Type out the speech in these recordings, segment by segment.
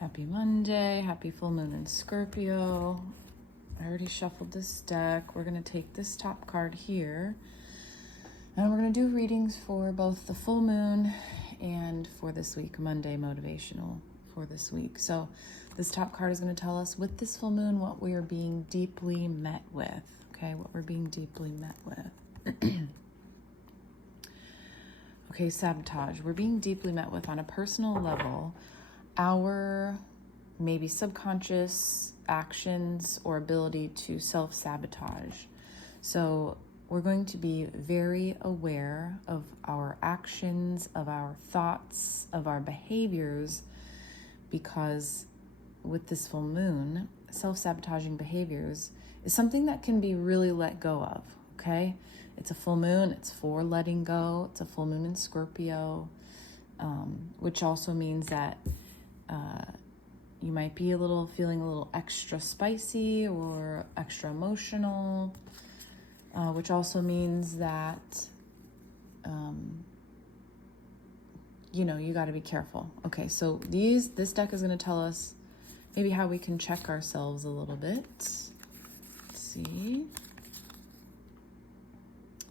Happy Monday, happy full moon in Scorpio. I already shuffled this deck. We're going to take this top card here, and we're going to do readings for both the full moon and for this week, Monday motivational for this week. So this top card is going to tell us with this full moon what we are being deeply met with, okay? What we're being deeply met with. Okay, sabotage. We're being deeply met with on a personal level. Our maybe subconscious actions or ability to self-sabotage. So we're going to be very aware of our actions, of our thoughts, of our behaviors, because with this full moon, self-sabotaging behaviors is something that can be really let go of, okay? It's a full moon, it's for letting go. It's a full moon in Scorpio, which also means that you might be feeling a little extra spicy or extra emotional, which also means that, you got to be careful. Okay, so this deck is going to tell us maybe how we can check ourselves a little bit. Let's see.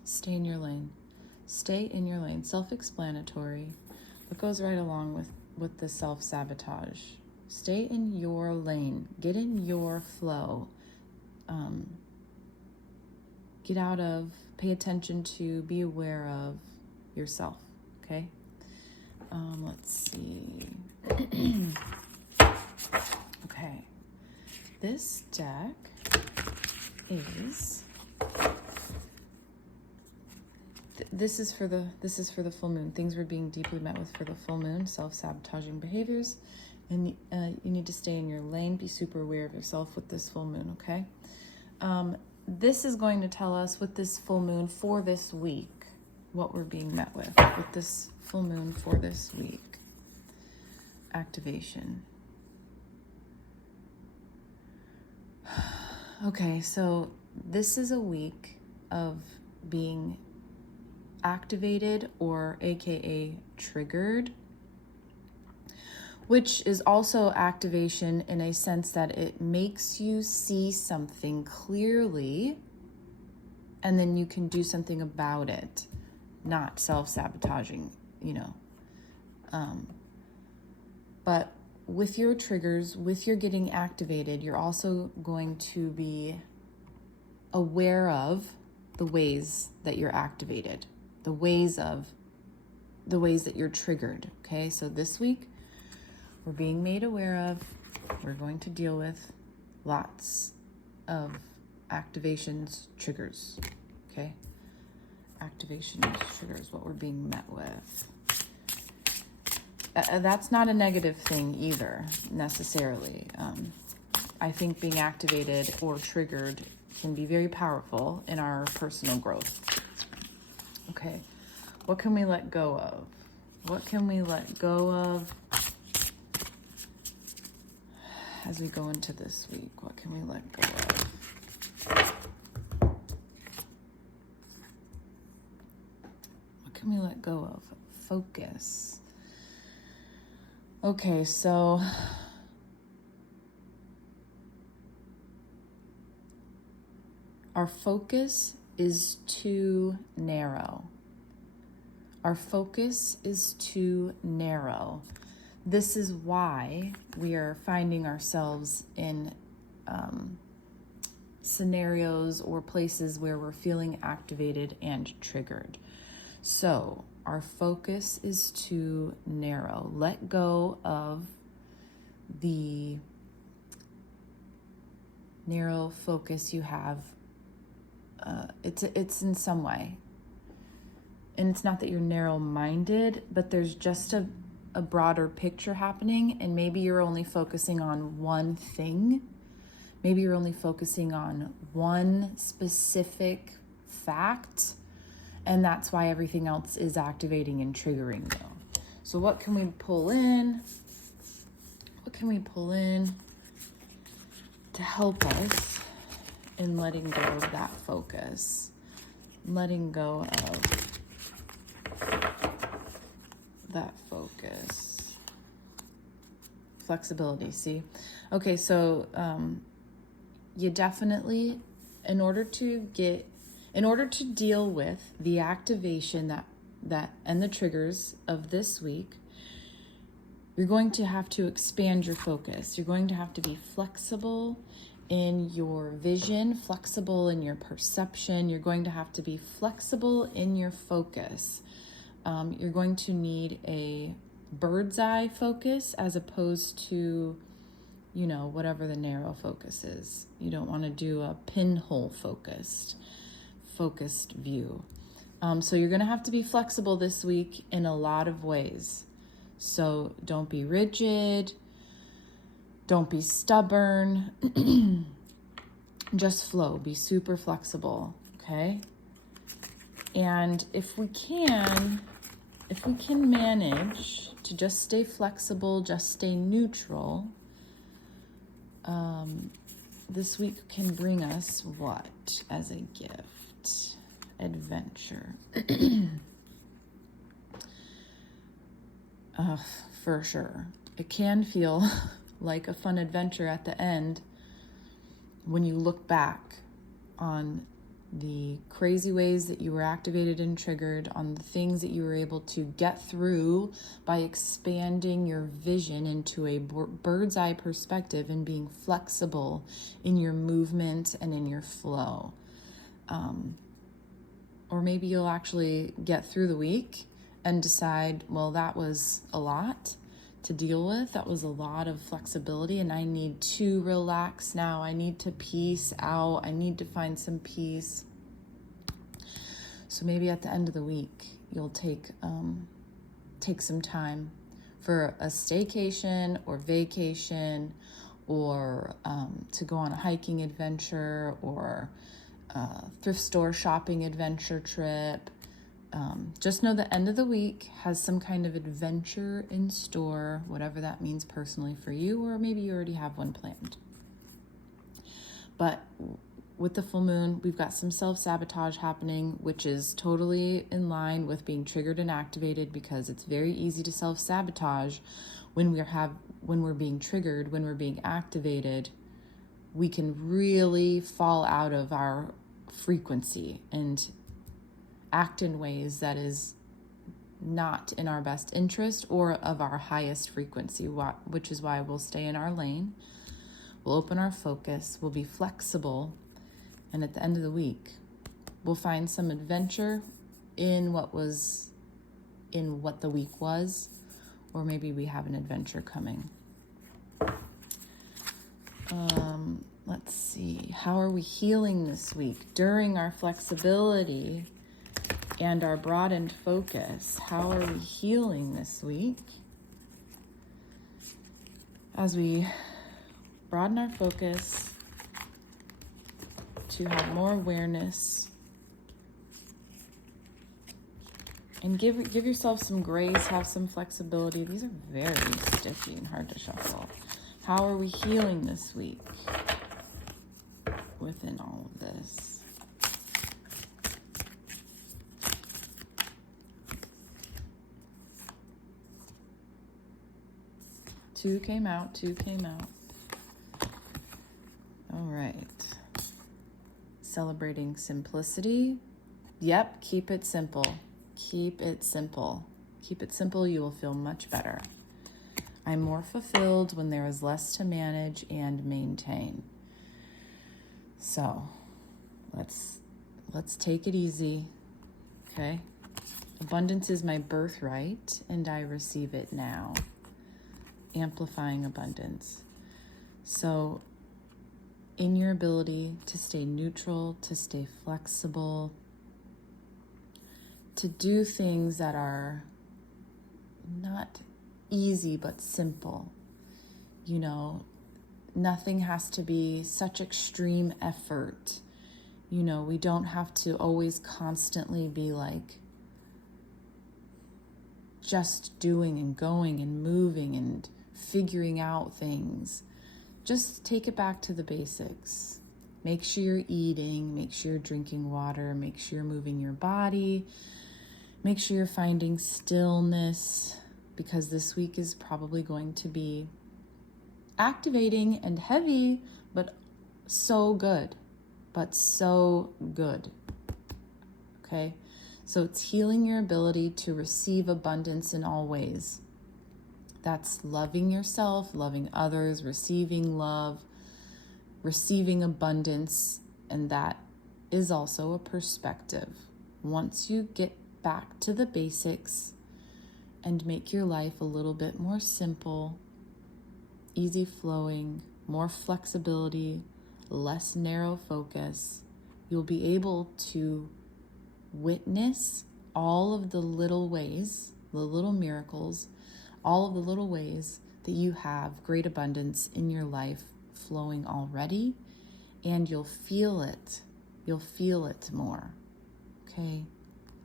Stay in your lane. Stay in your lane. Self-explanatory. It goes right along with the self-sabotage. Stay in your lane. Get in your flow. Pay attention to, be aware of yourself, okay? Let's see. Okay. This deck is... This is for the full moon. Things we're being deeply met with for the full moon, self-sabotaging behaviors. And you need to stay in your lane, be super aware of yourself with this full moon, okay? This is going to tell us with this full moon for this week, what we're being met with this full moon for this week. Activation. Okay, so this is a week of being activated or AKA triggered, which is also activation in a sense that it makes you see something clearly and then you can do something about it, not self-sabotaging, but with your triggers, with your getting activated, you're also going to be aware of the ways that you're activated, the ways that you're triggered, okay? So this week, we're being made aware of, we're going to deal with lots of activations, triggers, okay? Activations, triggers, what we're being met with. That's not a negative thing either, necessarily. I think being activated or triggered can be very powerful in our personal growth. Okay, what can we let go of? What can we let go of as we go into this week? What can we let go of? What can we let go of? Focus. Okay, so our focus is too narrow. Our focus is too narrow. This is why we are finding ourselves in scenarios or places where we're feeling activated and triggered. So our focus is too narrow. Let go of the narrow focus you have. It's in some way. And it's not that you're narrow-minded, but there's just a broader picture happening, and maybe you're only focusing on one thing. Maybe you're only focusing on one specific fact, and that's why everything else is activating and triggering you. So what can we pull in? What can we pull in to help us in letting go of that focus? Letting go of that focus. flexibility. See? Okay, so you definitely, in order to deal with the activation that and the triggers of this week, you're going to have to expand your focus. You're going to have to be flexible in your vision, flexible in your perception. You're going to have to be flexible in your focus. You're going to need a bird's eye focus as opposed to, whatever the narrow focus is. You don't want to do a pinhole focused view. So you're going to have to be flexible this week in a lot of ways. So don't be rigid. Don't be stubborn. Just flow. Be super flexible. Okay? And if we can manage to just stay flexible, just stay neutral, this week can bring us what as a gift? Adventure. For sure. It can feel like a fun adventure at the end when you look back on the crazy ways that you were activated and triggered, on the things that you were able to get through by expanding your vision into a bird's eye perspective and being flexible in your movement and in your flow. Or maybe you'll actually get through the week and decide, well, that was a lot to deal with. That was a lot of flexibility, and I need to relax now. I need to peace out. I need to find some peace. So maybe at the end of the week, you'll take some time for a staycation or vacation, or to go on a hiking adventure, or thrift store shopping adventure trip. Just know the end of the week has some kind of adventure in store, whatever that means personally for you, or maybe you already have one planned. But with the full moon, we've got some self-sabotage happening, which is totally in line with being triggered and activated, because it's very easy to self-sabotage when we're being triggered, when we're being activated. We can really fall out of our frequency and act in ways that is not in our best interest or of our highest frequency, which is why we'll stay in our lane. We'll open our focus. We'll be flexible. And at the end of the week, we'll find some adventure in what the week was, or maybe we have an adventure coming. Let's see. How are we healing this week during our flexibility and our broadened focus? How are we healing this week as we broaden our focus to have more awareness and give yourself some grace, have some flexibility. These are very sticky and hard to shuffle. How are we healing this week within all of this? Two came out. All right. Celebrating simplicity. Yep, keep it simple. Keep it simple. Keep it simple, you will feel much better. I'm more fulfilled when there is less to manage and maintain. So, let's take it easy, okay? Abundance is my birthright, and I receive it now. Amplifying abundance. So, in your ability to stay neutral, to stay flexible, to do things that are not easy but simple. Nothing has to be such extreme effort. We don't have to always constantly be like just doing and going and moving and figuring out things. Just take it back to the basics. Make sure you're eating, make sure you're drinking water, make sure you're moving your body, make sure you're finding stillness, because this week is probably going to be activating and heavy, but so good. But so good. Okay? So it's healing your ability to receive abundance in all ways. That's loving yourself, loving others, receiving love, receiving abundance, and that is also a perspective. Once you get back to the basics and make your life a little bit more simple, easy flowing, more flexibility, less narrow focus, you'll be able to witness all of the little ways, the little miracles, all of the little ways that you have great abundance in your life flowing already, and you'll feel it. You'll feel it more, okay?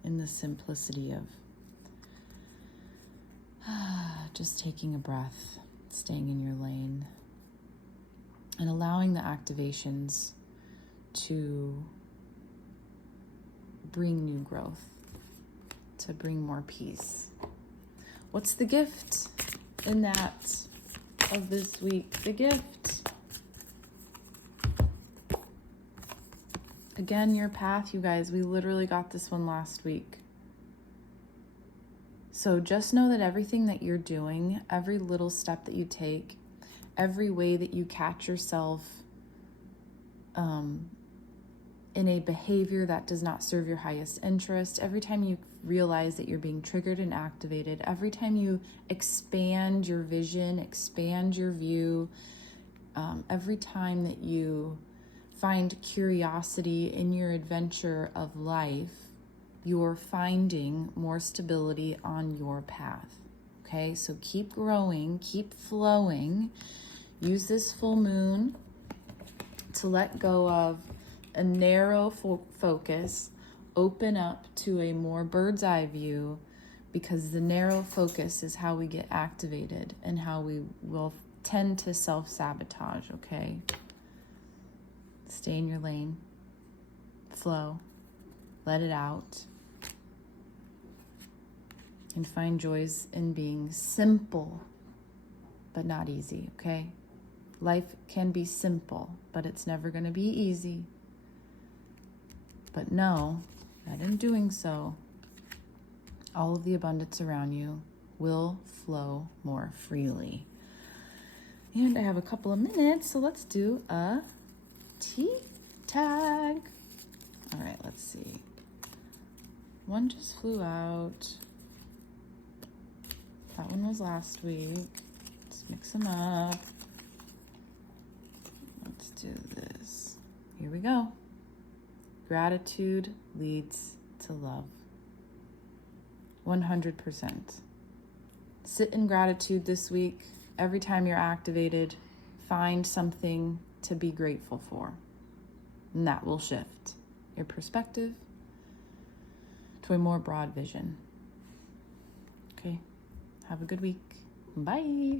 In the simplicity of just taking a breath, staying in your lane, and allowing the activations to bring new growth, to bring more peace. What's the gift in that of this week? The gift. Again, your path, you guys. We literally got this one last week. So just know that everything that you're doing, every little step that you take, every way that you catch yourself in a behavior that does not serve your highest interest, every time you realize that you're being triggered and activated, every time you expand your vision, expand your view, every time that you find curiosity in your adventure of life, you're finding more stability on your path. Okay, so keep growing, keep flowing. Use this full moon to let go of a narrow focus, open up to a more bird's eye view, because the narrow focus is how we get activated and how we will tend to self-sabotage, okay? Stay in your lane, flow, let it out, and find joys in being simple, but not easy, okay? Life can be simple, but it's never going to be easy. But know that in doing so, all of the abundance around you will flow more freely. And I have a couple of minutes, so let's do a tea tag. All right, let's see. One just flew out. That one was last week. Let's mix them up. Let's do this. Here we go. Gratitude leads to love. 100%. Sit in gratitude this week. Every time you're activated, find something to be grateful for. And that will shift your perspective to a more broad vision. Okay, have a good week. Bye.